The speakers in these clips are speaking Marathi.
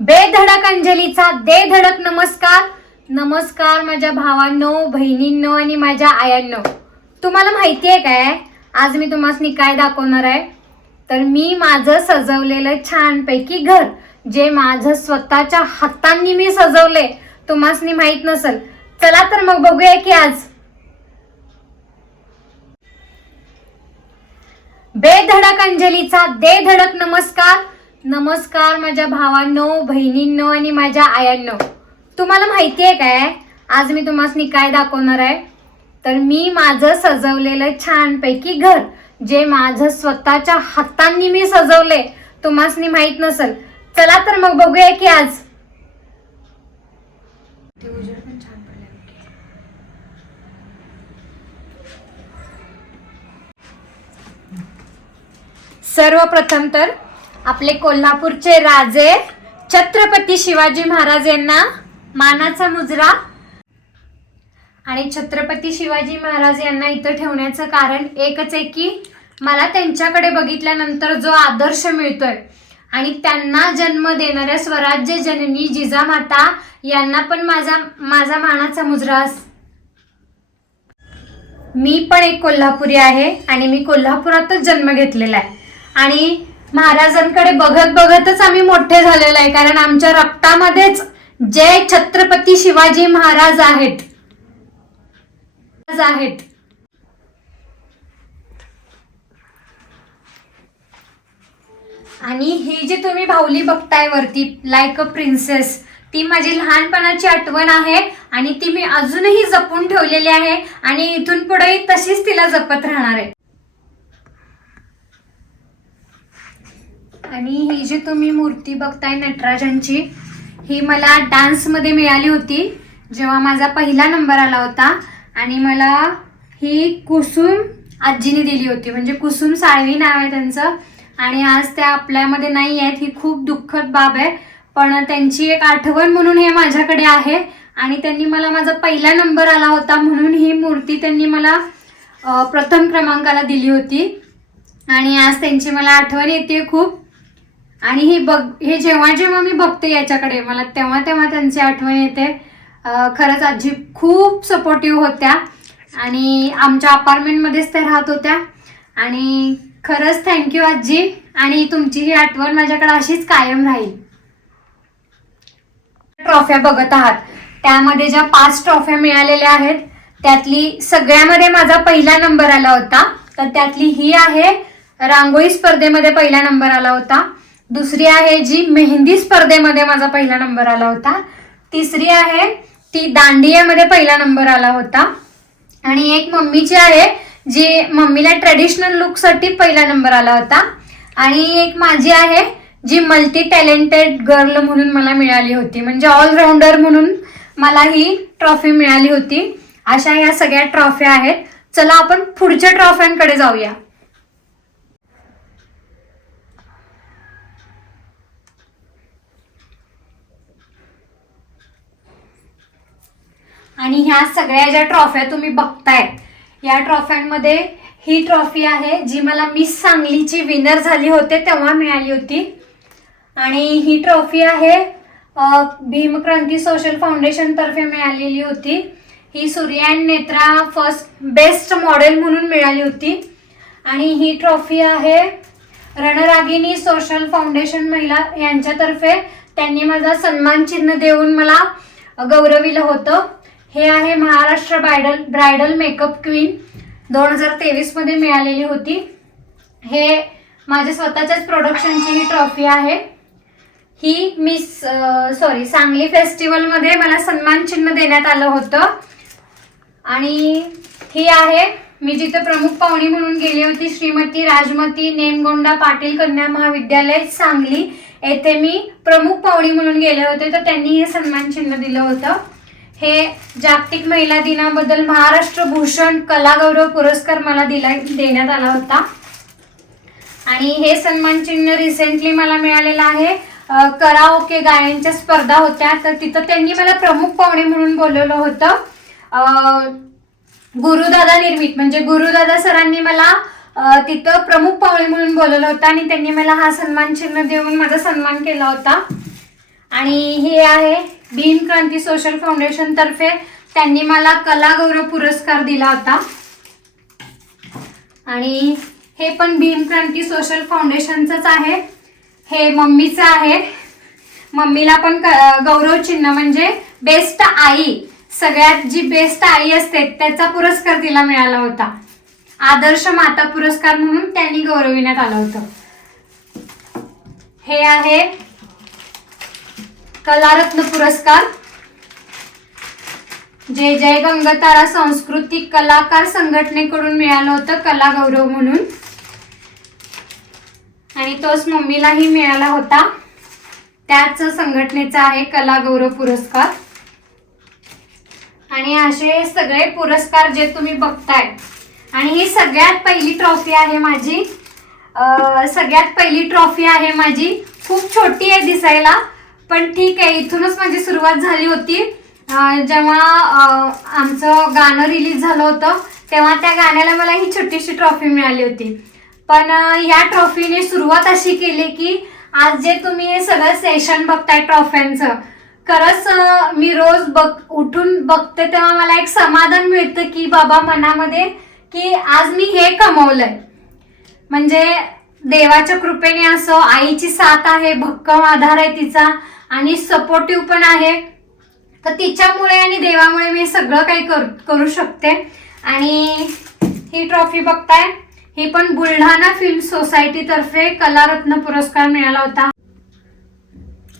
बेधडक अंजलीचा दे धडक नमस्कार. नमस्कार माझ्या भावांनो बहिणींनो आणि माझ्या आयांनो. तुम्हाला माहिती आहे काय? आज मी तुम्हाला काय दाखवणार आहे. तर मी माझं सजवलेलं छानपैकी घर जे माझं स्वतःच्या हातांनी मी सजवले तुम्हाला माहीत नसेल. चला तर मग बघूया की आज. बेधडक अंजलीचा दे धडक नमस्कार. नमस्कार माझ्या भावांनो बहिणींनो आणि माझ्या आयांनो. तुम्हाला माहिती आहे काय? आज मी तुम्हाला काय दाखवणार आहे. तर मी माझं सजवलेलं छानपैकी घर जे माझं स्वतःच्या हातांनी मी सजवले तुम्हाला माहीत नसेल. चला तर मग बघूया की आज. सर्वप्रथम तर आपले कोल्हापूरचे राजे छत्रपती शिवाजी महाराज यांना मानाचा मुजरा. आणि छत्रपती शिवाजी महाराज यांना इथं ठेवण्याचं कारण एकच आहे की मला त्यांच्याकडे बघितल्यानंतर जो आदर्श मिळतोय आणि त्यांना जन्म देणाऱ्या स्वराज्य जननी जिजामाता यांना पण माझा माझा मानाचा मुजरा मी पण एक कोल्हापुरी आहे आणि मी कोल्हापुरातच जन्म घेतलेला आहे. आणि महाराजांकडे बघत बघतच आम्ही मोठे झालेलो आहे कारण आमच्या रक्तामध्येच जय छत्रपती शिवाजी महाराज आहेत. आहेत. आणि ही जी तुम्ही भाऊली बघताय वरती लाईक अ प्रिन्सेस ती माझी लहानपणाची आठवण आहे आणि ती मी अजूनही जपून ठेवलेली आहे आणि इथून पुढेही तशीच तिला जपत राहणार आहे. आणि ही जी तुम्ही मूर्ती बघताय नटराजांची ही मला डान्समध्ये मिळाली होती जेव्हा माझा पहिला नंबर आला होता. आणि मला ही कुसुम आजीने दिली होती. म्हणजे कुसुम साळवी नाव आहे त्यांचं. आणि आज त्या आपल्यामध्ये नाही आहेत ही खूप दुःखद बाब आहे. पण त्यांची एक आठवण म्हणून हे माझ्याकडे आहे. आणि त्यांनी मला माझा पहिला नंबर आला होता म्हणून ही मूर्ती त्यांनी मला प्रथम क्रमांकाला दिली होती. आणि आज त्यांची मला आठवण येते खूप. आणि ही बघ हे जेव्हा जेव्हा मी बघते याच्याकडे मला तेव्हा तेव्हा त्यांची आठवण येते. खरंच आजी खूप सपोर्टिव्ह होत्या आणि आमच्या अपार्टमेंटमध्येच त्या राहत होत्या. आणि खरंच थँक्यू आजी. आणि तुमची ही आठवण माझ्याकडे अशीच कायम राहील. ट्रॉफ्या बघत आहात. त्यामध्ये ज्या पाच ट्रॉफ्या मिळालेल्या आहेत त्यातली सगळ्यामध्ये माझा पहिला नंबर आला होता. तर त्यातली ही आहे रांगोळी स्पर्धेमध्ये पहिला नंबर आला होता. दुसरी आहे जी मेहंदी स्पर्धेमध्ये माझा पहिला नंबर आला होता. तिसरी आहे ती दांडियामध्ये पहिला नंबर आला होता. आणि एक मम्मीची आहे जी मम्मीला ट्रेडिशनल लुकसाठी पहिला नंबर आला होता. आणि एक माझी आहे जी मल्टी टॅलेंटेड गर्ल म्हणून मला मिळाली होती. म्हणजे ऑलराऊंडर म्हणून मला ही ट्रॉफी मिळाली होती. अशा ह्या सगळ्या ट्रॉफ्या आहेत. चला आपण पुढच्या ट्रॉफ्यांकडे जाऊया. आणि ह्या सगळ्या ज्या ट्रॉफ्या तुम्ही बघताय या ट्रॉफ्यांमध्ये ही ट्रॉफी आहे जी मला मिस सांगलीची विनर झाली होते तेव्हा मिळाली होती. आणि ही ट्रॉफी आहे भीमक्रांती सोशल फाउंडेशनतर्फे मिळालेली होती. ही Surya and Netra first best model म्हणून मिळाली होती. आणि ही ट्रॉफी आहे रणरागिनी सोशल फाउंडेशन महिला यांच्यातर्फे. त्यांनी माझा सन्मान चिन्ह देऊन मला गौरविलं होतं. हे आहे Maharashtra bridal bridal makeup queen. दोन हजार तेवीसमध्ये मिळालेली होती. हे माझ्या स्वतःच्याच प्रोडक्शनची ही ट्रॉफी आहे. ही मिस सॉरी सांगली फेस्टिवलमध्ये मला सन्मान चिन्ह देण्यात आलं होतं. आणि ही आहे मी जिथे प्रमुख पाहुणी म्हणून गेली होती श्रीमती राजमती नेमगोंडा पाटील कन्या महाविद्यालय सांगली. येथे मी प्रमुख पाहुणी म्हणून गेले होते तर त्यांनी हे सन्मान चिन्ह दिलं होतं. हे जागतिक महिला दिनाबद्दल महाराष्ट्र भूषण कलागौरव पुरस्कार मला दिला देण्यात आला होता. आणि हे सन्मान चिन्ह रिसेंटली मला मिळालेलं आहे. अ, कराओके गायनच्या स्पर्धा होत्या. तर तिथं त्यांनी मला प्रमुख पाहुणे म्हणून बोलवलं होतं. गुरुदादा निर्मित म्हणजे गुरुदादा सरांनी मला तिथं प्रमुख पाहुणे म्हणून बोलवलं होतं आणि त्यांनी मला हा सन्मान चिन्ह देऊन माझा सन्मान केला होता. आणि हे आहे भीम क्रांती सोशल फाउंडेशन तर्फे. त्यांनी मला कला गौरव पुरस्कार दिला होता. आणि हे पण भीम क्रांती सोशल फाउंडेशनचंच आहे. हे मम्मीचं आहे. मम्मीला पण गौरव चिन्ह म्हणजे बेस्ट आई. सगळ्यात जी बेस्ट आई असते त्याचा पुरस्कार तिला मिळाला होता. आदर्श माता पुरस्कार म्हणून त्यांनी गौरविण्यात आलं होतं. हे आहे कलारत्न पुरस्कार. जय जय गंगतारा सांस्कृतिक कलाकार संघटनेकडून मिळालं होतं कला गौरव म्हणून. आणि तोच मम्मीलाही मिळाला होता. त्याच संघटनेचा आहे कला गौरव पुरस्कार. आणि असे सगळे पुरस्कार जे तुम्ही बघताय आणि ही सगळ्यात पहिली ट्रॉफी आहे माझी. सगळ्यात पहिली ट्रॉफी आहे माझी. खूप छोटी आहे दिसायला पण ठीक आहे इथूनच माझी सुरुवात झाली होती. जेव्हा आमचं गाणं रिलीज झालं होतं तेव्हा त्या गाण्याला मला ही छोटीशी ट्रॉफी मिळाली होती. पण या ह्या ट्रॉफीने सुरुवात अशी केली की आज जे तुम्ही हे सगळं सेशन बघताय ट्रॉफ्यांचं खरंच मी रोज बघ उठून बघते तेव्हा मला एक समाधान मिळतं की बाबा मनामध्ये की आज मी हे कमवलंय. म्हणजे देवाच्या कृपेने असो आईची साथ आहे भक्कम आधार आहे तिचा आणि सपोर्टिव्ह पण आहे. तर तिच्यामुळे आणि देवामुळे मी सगळं काही कर करू शकते. आणि ही ट्रॉफी बघताय. ही पण बुलढाणा फिल्म सोसायटी तर्फे कलारत्न पुरस्कार मिळाला होता.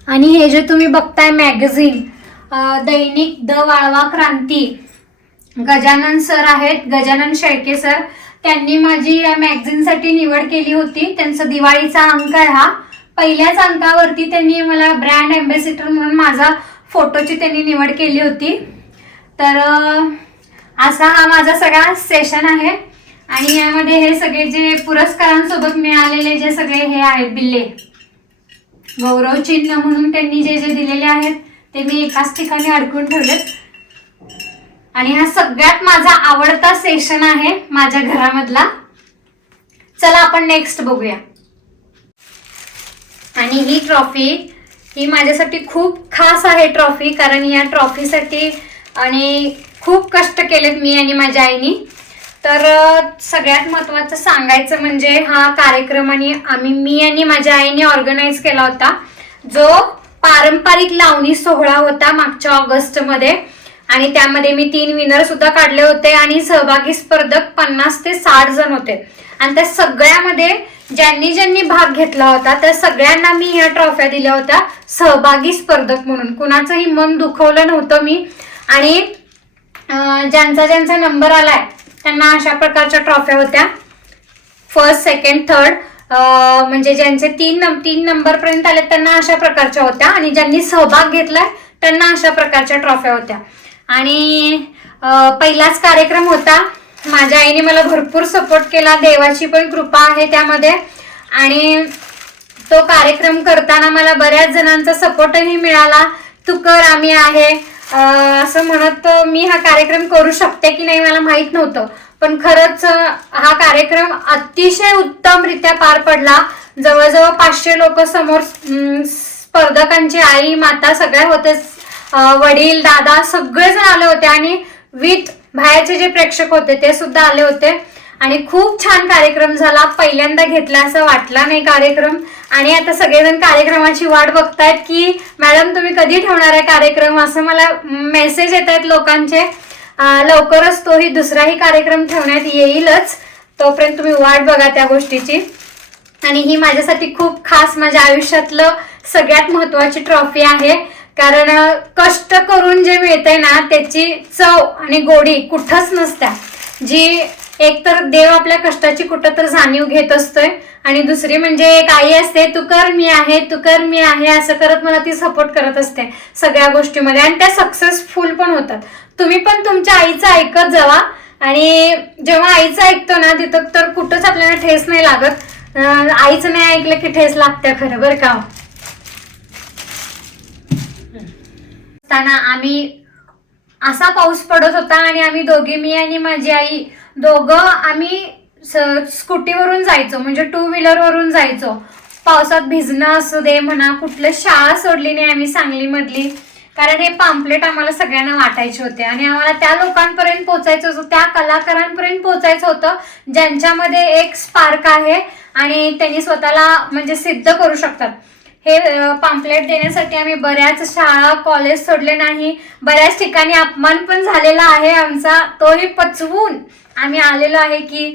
आणि हे जे तुम्ही बघताय magazine Dainik the Walwa Kranti. Gajanan sir आहेत गजानन शेळके सर त्यांनी माझी या मॅगझिनसाठी निवड केली होती. त्यांचा दिवाळीचा अंक आहे हा. पहिल्याच अंकावरती त्यांनी मला ब्रँड अँबॅसिडर म्हणून माझा फोटोची त्यांनी निवड केली होती. तर असा हा माझा सगळा सेशन आहे. आणि यामध्ये हे सगळे जे पुरस्कारांसोबत मिळालेले जे सगळे हे आहेत बिल्ले. गौरव चिन्ह म्हणून त्यांनी जे जे दिलेले आहेत ते मी एकाच ठिकाणी अडकून ठेवलेत. आणि हा सगळ्यात माझा आवडता सेशन आहे माझ्या घरामधला. चला आपण नेक्स्ट बघूया. आणि ही ट्रॉफी ही माझ्यासाठी खूप खास आहे ट्रॉफी कारण या ट्रॉफीसाठी आणि खूप कष्ट केलेत मी आणि माझ्या आईनी. तर सगळ्यात महत्त्वाचं सांगायचं म्हणजे हा कार्यक्रम आणि आम्ही मी आणि माझ्या आईने ऑर्गनाईज केला होता. जो पारंपरिक लावणी सोहळा होता मागच्या ऑगस्टमध्ये. आणि त्यामध्ये मी तीन विनर सुद्धा काढले होते आणि सहभागी स्पर्धक पन्नास ते साठ जण होते. आणि त्या सगळ्यामध्ये ज्यांनी ज्यांनी भाग घेतला होता त्या सगळ्यांना मी ह्या ट्रॉफ्या दिल्या होत्या. सहभागी स्पर्धक म्हणून. कुणाचंही मन दुखवलं नव्हतं मी. आणि ज्यांचा ज्यांचा नंबर आलाय त्यांना अशा प्रकारच्या ट्रॉफ्या होत्या. फर्स्ट सेकंड थर्ड म्हणजे ज्यांचे तीन नम तीन नंबर पर्यंत आले त्यांना अशा प्रकारच्या होत्या. आणि ज्यांनी सहभाग घेतलाय त्यांना अशा प्रकारच्या ट्रॉफ्या होत्या. आणि पहिलाच कार्यक्रम होता. माझ्या आईने मला भरपूर सपोर्ट केला. देवाची पण कृपा आहे त्यामध्ये. आणि तो कार्यक्रम करताना मला बऱ्याच जणांचा सपोर्टही मिळाला. तू कर आम्ही आहे. असं म्हणत मी हा कार्यक्रम करू शकते की नाही मला माहीत नव्हतं. पण खरंच हा कार्यक्रम अतिशय उत्तमरित्या पार पडला. जवळजवळ पाचशे लोक समोर स्पर्धकांची आई माता सगळ्या होते. वडील दादा सगळेजण आले होते. आणि विथ बाहेरचे जे प्रेक्षक होते ते सुद्धा आले होते. आणि खूप छान कार्यक्रम झाला. पहिल्यांदा घेतला असं वाटला नाही कार्यक्रम. आणि आता सगळेजण कार्यक्रमाची वाट बघतायत की मॅडम तुम्ही कधी ठेवणार आहे कार्यक्रम? असं मला मेसेज येत आहेत लोकांचे लवकरच तोही दुसराही कार्यक्रम ठेवण्यात येईलच. तोपर्यंत तुम्ही वाट बघा त्या गोष्टीची. आणि ही माझ्यासाठी खूप खास माझ्या आयुष्यातलं सगळ्यात महत्वाची ट्रॉफी आहे. कारण कष्ट करून जे मिळतंय ना त्याची चव आणि गोडी कुठंच नसत्या. जी एकतर देव आपल्या कष्टाची कुठं तर जाणीव घेत असतोय आणि दुसरी म्हणजे एक आई असते तू कर मी आहे तू कर मी आहे असं करत मला ती सपोर्ट करत असते सगळ्या गोष्टीमध्ये. आणि त्या सक्सेसफुल पण होतात. तुम्ही पण तुमच्या आईचं ऐकत जावा. आणि जेव्हा आईचं ऐकतो ना तिथं तर कुठंच आपल्याला ठेस नाही लागत. आईचं नाही ऐकलं की ठेस लागते खरं बरं का? असताना आम्ही असा पाऊस पडत होता आणि आम्ही दोघे मी आणि माझी आई दोघं आम्ही स्कूटीवरून जायचो म्हणजे टू व्हीलर वरून जायचो. पावसात भिजणं असू दे म्हणा कुठलं शाळा सोडली नाही आम्ही सांगलीमधली. कारण हे पाम्पलेट आम्हाला सगळ्यांना वाटायचे होते आणि आम्हाला त्या लोकांपर्यंत पोचायचं होतं त्या कलाकारांपर्यंत पोचायचं होतं ज्यांच्यामध्ये एक स्पार्क आहे आणि त्यांनी स्वतःला म्हणजे सिद्ध करू शकतात. हे पाम्पलेट देण्यासाठी आम्ही बऱ्याच शाळा कॉलेज सोडले नाही. बऱ्याच ठिकाणी अपमान पण झालेला आहे आमचा. तोही पचवून आम्ही आलेलो आहे की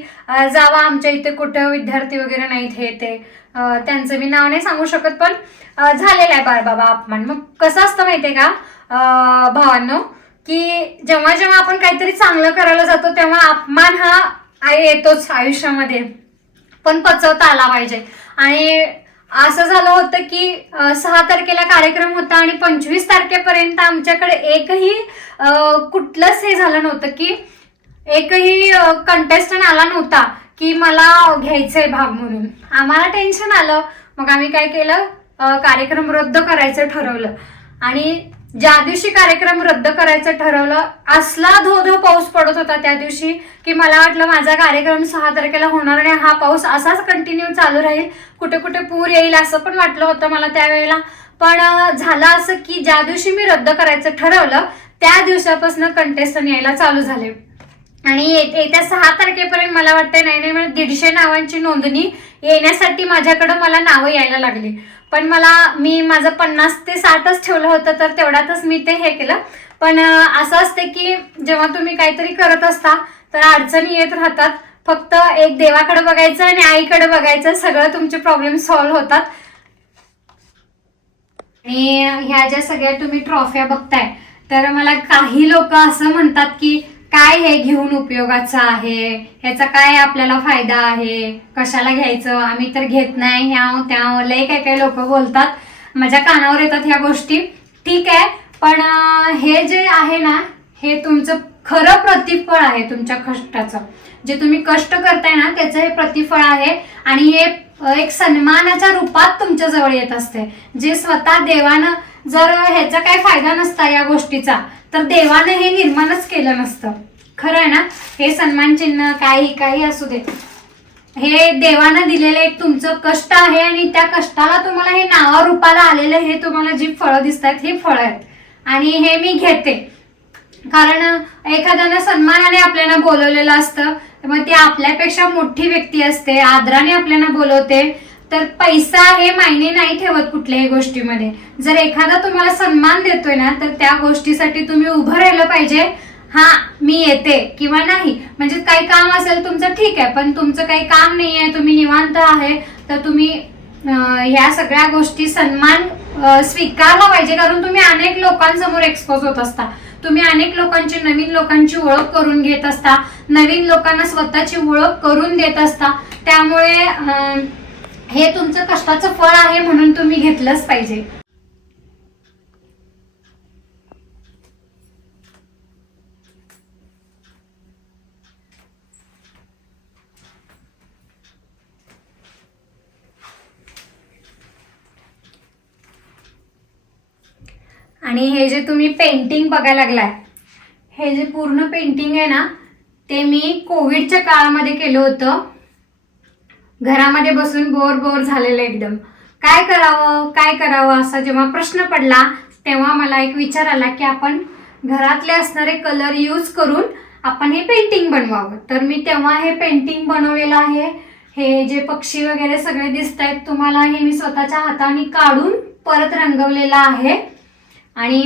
जावा आमच्या इथे कुठं विद्यार्थी वगैरे नाहीत हे ते. त्यांचं मी नाव नाही सांगू शकत पण झालेलं झालेला आहे बाळ बाबा अपमान. मग कसं असतं माहितीये का भावांनो की जेव्हा जेव्हा आपण काहीतरी चांगलं करायला जातो तेव्हा अपमान हा येतोच आयुष्यामध्ये. पण पचवता आला पाहिजे. आणि असं झालं होतं की सहा तारखेला कार्यक्रम होता आणि पंचवीस तारखेपर्यंत आमच्याकडे एकही कुठलंच हे झालं नव्हतं की एकही कंटेस्टंट आला नव्हता की मला घ्यायचंय भाग म्हणून. आम्हाला टेन्शन आलं. मग आम्ही काय केलं? कार्यक्रम रद्द करायचं ठरवलं. आणि ज्या दिवशी कार्यक्रम रद्द करायचं ठरवलं असला धो धो पाऊस पडत होता त्या दिवशी की मला वाटलं माझा कार्यक्रम सहा तारखेला होणार आणि हा पाऊस असाच कंटिन्यू चालू राहील कुठे कुठे पूर येईल असं पण वाटलं होतं मला त्यावेळेला. पण झालं असं की ज्या दिवशी मी रद्द करायचं ठरवलं त्या दिवसापासून कंटेस्टंट यायला चालू झाले. आणि येत्या सहा तारखेपर्यंत मला वाटतं नाही नाही म्हणजे दीडशे नावांची नोंदणी येण्यासाठी माझ्याकडं मला नावं यायला लागली. पण मला मी माझं पन्नास ते साठच ठेवलं होतं तर तेवढ्यातच मी ते हे केलं. पण असं असते की जेव्हा तुम्ही काहीतरी करत असता तर अडचणी येत राहतात. फक्त एक देवाकडे बघायचं आणि आईकडे बघायचं सगळं तुमचे प्रॉब्लेम सॉल्व्ह होतात. आणि ह्या ज्या सगळ्या तुम्ही ट्रॉफ्या बघताय तर मला काही लोक असं म्हणतात की काय हे घेऊन उपयोगाचं आहे? ह्याचा काय आपल्याला फायदा आहे? कशाला घ्यायचं? आम्ही तर घेत नाही ह्या त्या लय काय काय लोक बोलतात. माझ्या कानावर येतात ह्या गोष्टी. ठीक आहे पण हे जे आहे ना हे तुमचं खरं प्रतिफळ आहे तुमच्या कष्टाचं. जे तुम्ही कष्ट करताय ना त्याचं हे प्रतिफळ आहे. आणि हे एक सन्मानाच्या रूपात तुमच्या जवळ येत असते. जे स्वतः देवानं जर ह्याचा काही फायदा नसता या गोष्टीचा तर देवानं हे निर्माणच केलं नसतं. खरं आहे ना? हे सन्मान चिन्ह काही काही असू दे. हे देवानं दिलेलं एक तुमचं कष्ट आहे आणि त्या कष्टाला तुम्हाला हे नावारूपाला आलेलं हे तुम्हाला जी फळं दिसत आहेत हे फळं आहेत. आणि हे मी घेते. कारण एखाद्यानं सन्मानाने आपल्याला बोलवलेलं असतं मग ती आपल्यापेक्षा मोठी व्यक्ती असते आदराने आपल्याला बोलवते तर पैसा हे मायने नाही ठेवत कुठल्याही गोष्टीमध्ये. जर एखादा तुम्हाला सन्मान देतोय ना तर त्या गोष्टीसाठी तुम्ही उभं राहिलं पाहिजे. हा मी येते किंवा नाही. म्हणजे काही काम असेल तुमचं ठीक आहे पण तुमचं काही काम नाही आहे तुम्ही निवांत आहे तर तुम्ही ह्या सगळ्या गोष्टी सन्मान स्वीकारला पाहिजे. कारण तुम्ही अनेक लोकांसमोर एक्सपोज होत असता. तुम्ही अनेक लोकांची नवीन लोकांची ओळख करून घेत असता. नवीन लोकांना स्वतःची ओळख करून देत असता. त्यामुळे हे तुमचं कष्टाचं फळ आहे म्हणून तुम्ही घेतलंच पाहिजे. आणि हे जे तुम्ही पेंटिंग बघायला लागलाय हे जे पूर्ण पेंटिंग आहे ना ते मी कोविडच्या काळामध्ये केलं होतं. घरामध्ये बसून बोर बोर झालेलं एकदम. काय करावं काय करावं असा जेव्हा प्रश्न पडला तेव्हा मला एक विचार आला की आपण घरातले असणारे कलर यूज करून आपण हे पेंटिंग बनवावं. तर मी तेव्हा हे पेंटिंग बनवलेलं आहे. हे जे पक्षी वगैरे सगळे दिसत आहेत तुम्हाला हे मी स्वतःच्या हाताने काढून परत रंगवलेलं आहे. आणि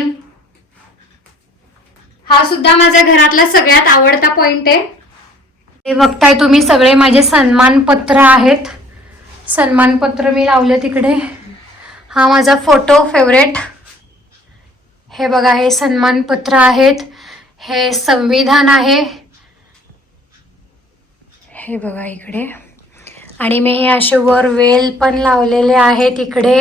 हा सुद्धा माझ्या घरातला सगळ्यात आवडता पॉइंट आहे. हे बघताय तुम्ही सगळे माझे सन्मानपत्र आहेत. सन्मानपत्र मी लावले तिकडे. हा माझा फोटो फेवरेट हे बघा हे सन्मानपत्र आहेत. हे संविधान आहे. हे बघा इकडे. आणि मी हे असे वर वेल पण लावलेले आहेत इकडे.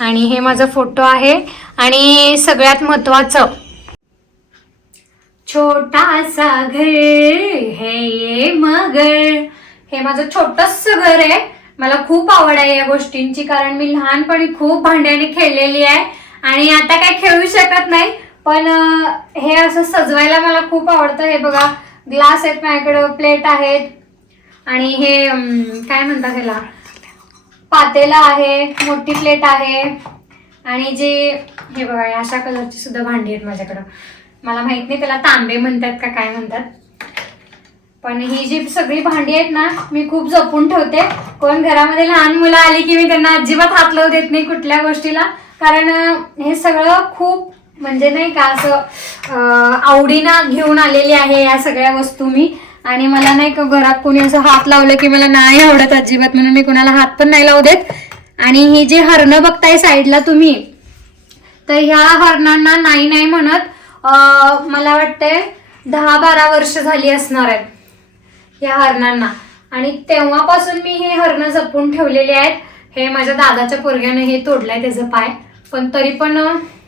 आणि हे माझा फोटो आहे. आणि सगळ्यात महत्त्वाचं छोटासा घर है ये मगर. हे माझं छोटस घर आहे. मला खूप आवड आहे या गोष्टींची कारण मी लहानपणी खूप भांड्याने खेळलेली आहे. आणि आता काय खेळू शकत नाही पण हे असं सजवायला मला खूप आवडतं. हे बघा ग्लास आहेत माझ्याकडं प्लेट आहेत. आणि हे काय म्हणतात ह्याला? पातेला आहे मोठी प्लेट आहे. आणि जे हे बघा अशा कलरची सुद्धा भांडी आहेत माझ्याकडं. मला माहीत नाही त्याला तांबे म्हणतात का काय म्हणतात. पण ही जी सगळी भांडी आहेत ना मी खूप जपून ठेवते. कोण घरामध्ये लहान मुलं आली की मी त्यांना अजिबात हात लावू देत नाही कुठल्या गोष्टीला. कारण हे सगळं खूप म्हणजे नाही का असं आवडीनं घेऊन आलेली आहे या सगळ्या वस्तू मी. आणि मला नाही का घरात कोणी असं हात लावलं की मला नाही आवडत अजिबात म्हणून मी कोणाला हात पण नाही लावू देत. आणि ही जी हरणं बघताय साईडला तुम्ही तर ह्या हरणांना नाही नाही म्हणत मला वाटते दहा बारा वर्ष झाली असणार आहेत या हरणांना. आणि तेव्हापासून मी हे हरणं जपून ठेवलेले आहेत. हे माझ्या दादाच्या पोरग्याने हे तोडलंय त्याचं पाय. पण तरी पण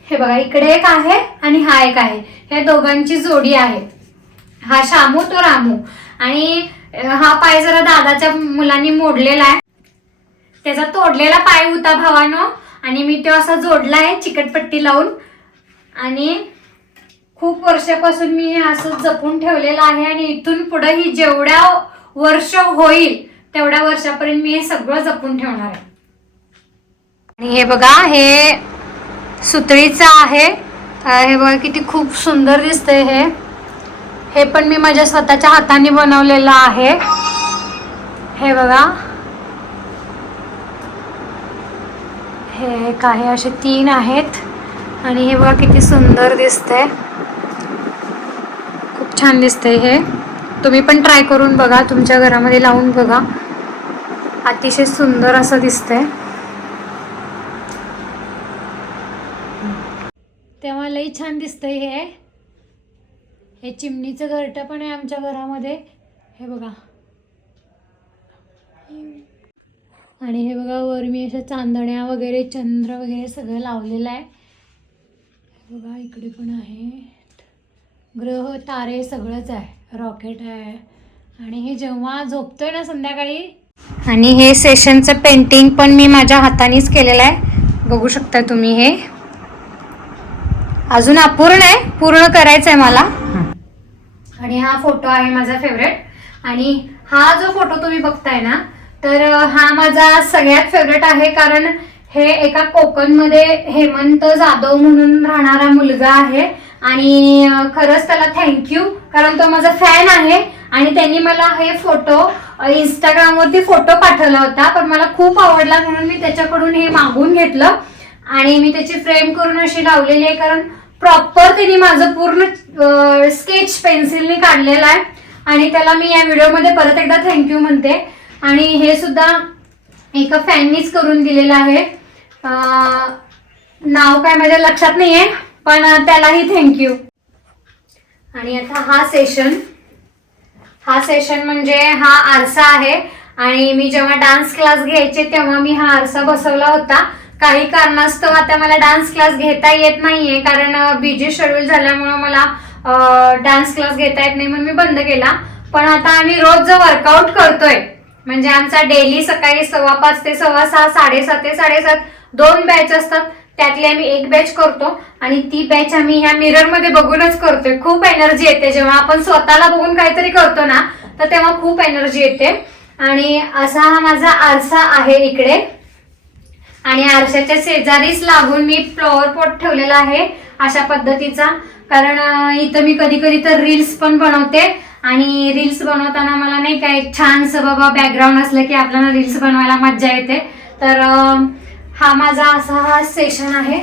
हे बघा इकडे एक आहे आणि हा एक आहे. हे दोघांची जोडी आहे. हा शामू तो रामू. आणि हा पाय जरा दादाच्या मुलांनी मोडलेला आहे. त्याचा तोडलेला पाय होता भावानं. आणि मी तो असा जोडला आहे चिकटपट्टी लावून. आणि खूप वर्षापासून मी हे असं जपून ठेवलेलं आहे आणि इथून पुढे ही जेवढ्या वर्ष होईल तेवढ्या वर्षापर्यंत मी हे सगळं जपून ठेवणार आहे. आणि हे बघा हे सुतळीचं आहे. हे बघा किती खूप सुंदर दिसतंय हे. हे पण मी माझ्या स्वतःच्या हाताने बनवलेलं आहे. हे बघा. हे एक आहे असे तीन आहेत. आणि हे बघा किती सुंदर दिसतंय. खूप छान दिसतंय हे. तुम्ही पण ट्राय करून बघा तुमच्या घरामध्ये लावून बघा. अतिशय सुंदर असं दिसतंय. तेव्हा लई छान दिसतंय हे. हे चिमणीचं घरटं पण आहे आमच्या घरामध्ये. हे बघा. आणि हे बघा वर मी अशा चांदण्या वगैरे चंद्र वगैरे सगळं लावलेलं आहे. बघा इकडे पण आहे. ग्रह तारे सगळंच आहे. रॉकेट आहे. आणि हे जेव्हा झोपतोय ना संध्याकाळी आणि हे सेशनचं पेंटिंग पण मी माझ्या हातानेच केलेलं आहे. बघू शकता तुम्ही हे. अजून अपूर्ण आहे. पूर्ण करायचं आहे मला. आणि हा फोटो आहे माझा फेवरेट आणि हा जो फोटो तुम्ही बघताय ना तर हा माझा सगळ्यात फेवरेट आहे. कारण हे एका कोकणमध्ये हेमंत जाधव म्हणून राहणारा मुलगा आहे. आणि खरंच त्याला थँक्यू कारण तो माझा फॅन आहे आणि त्यांनी मला हे फोटो इंस्टाग्रामवरती फोटो पाठवला होता. पण मला खूप आवडला म्हणून मी त्याच्याकडून हे मागून घेतलं. आणि मी त्याची फ्रेम करून अशी लावलेली आहे. कारण प्रॉपर त्यांनी माझं पूर्ण स्केच पेन्सिलने काढलेलं आहे. आणि त्याला मी या व्हिडिओमध्ये परत एकदा थँक्यू म्हणते. आणि हे सुद्धा एका फॅननीच करून दिलेलं आहे. नाव काय माझ्या लक्षात नाही आहे पण त्यालाही थँक्यू आणि आता हा सेशन हा सेशन म्हणजे हा आरसा आहे. आणि मी जेव्हा डान्स क्लास घ्यायचे तेव्हा मी हा आरसा बसवला होता. काही कारणास्तव आता मला डान्स क्लास घेता येत नाहीये. कारण बिझी शेड्यूल झाल्यामुळे मला डान्स क्लास घेता येत नाही म्हणून मी बंद केला. पण आता आम्ही रोज जो वर्कआउट करतोय. म्हणजे आमचा डेली सकाळी सव्वा पाच ते सव्वा सहा साडेसात ते साडेसात दोन बॅच असतात. त्यातली आम्ही एक बॅच करतो आणि ती बॅच आम्ही ह्या मिररमध्ये बघूनच करतोय. खूप एनर्जी येते. जेव्हा आपण स्वतःला बघून काहीतरी करतो ना तर तेव्हा खूप एनर्जी येते. आणि असा हा माझा आरसा आहे इकडे. आणि आरशाच्या शेजारीच लागून मी फ्लॉवर पॉट ठेवलेला आहे अशा पद्धतीचा. कारण इथं मी कधी कधी तर रील्स पण बनवते. आणि रील्स बनवताना मला नाही काय छानसं बाबा बॅकग्राऊंड असलं की आपल्याला रील्स बनवायला मज्जा येते. तर हा माझा असा हा सेशन आहे.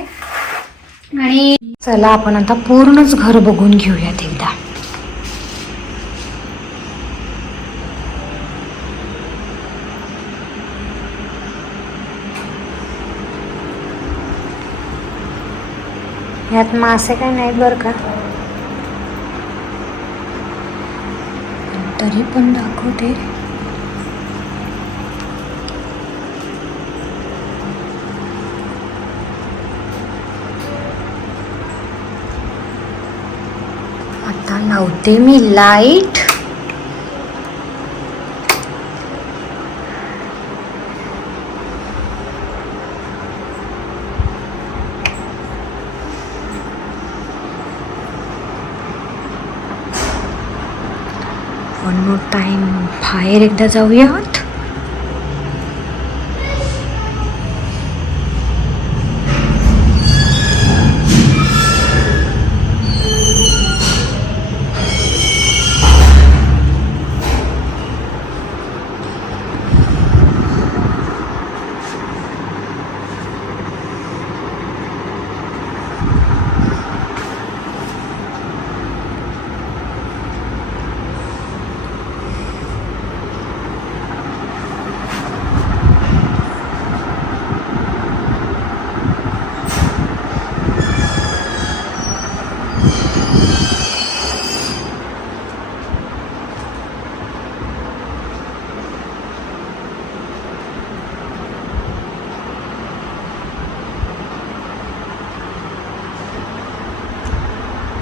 आणि चला आपण आता पूर्णच घर बघून घेऊयात एकदा. यात मासे काय नाहीत बरं का? तरी पण दाखवते आता लावते मी लाइट. वन मोर टाइम बाहेर एकदा जाऊया.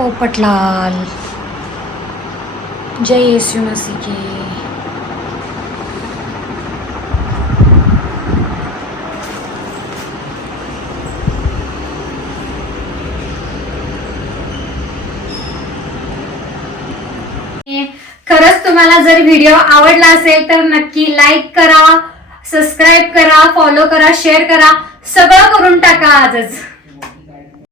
पोपटलाल जय येसू मसीह की खरंच तुम्हाला जर व्हिडिओ आवडला असेल तर नक्की लाईक करा सबस्क्राईब करा फॉलो करा शेअर करा. सगळं करून टाका आजच.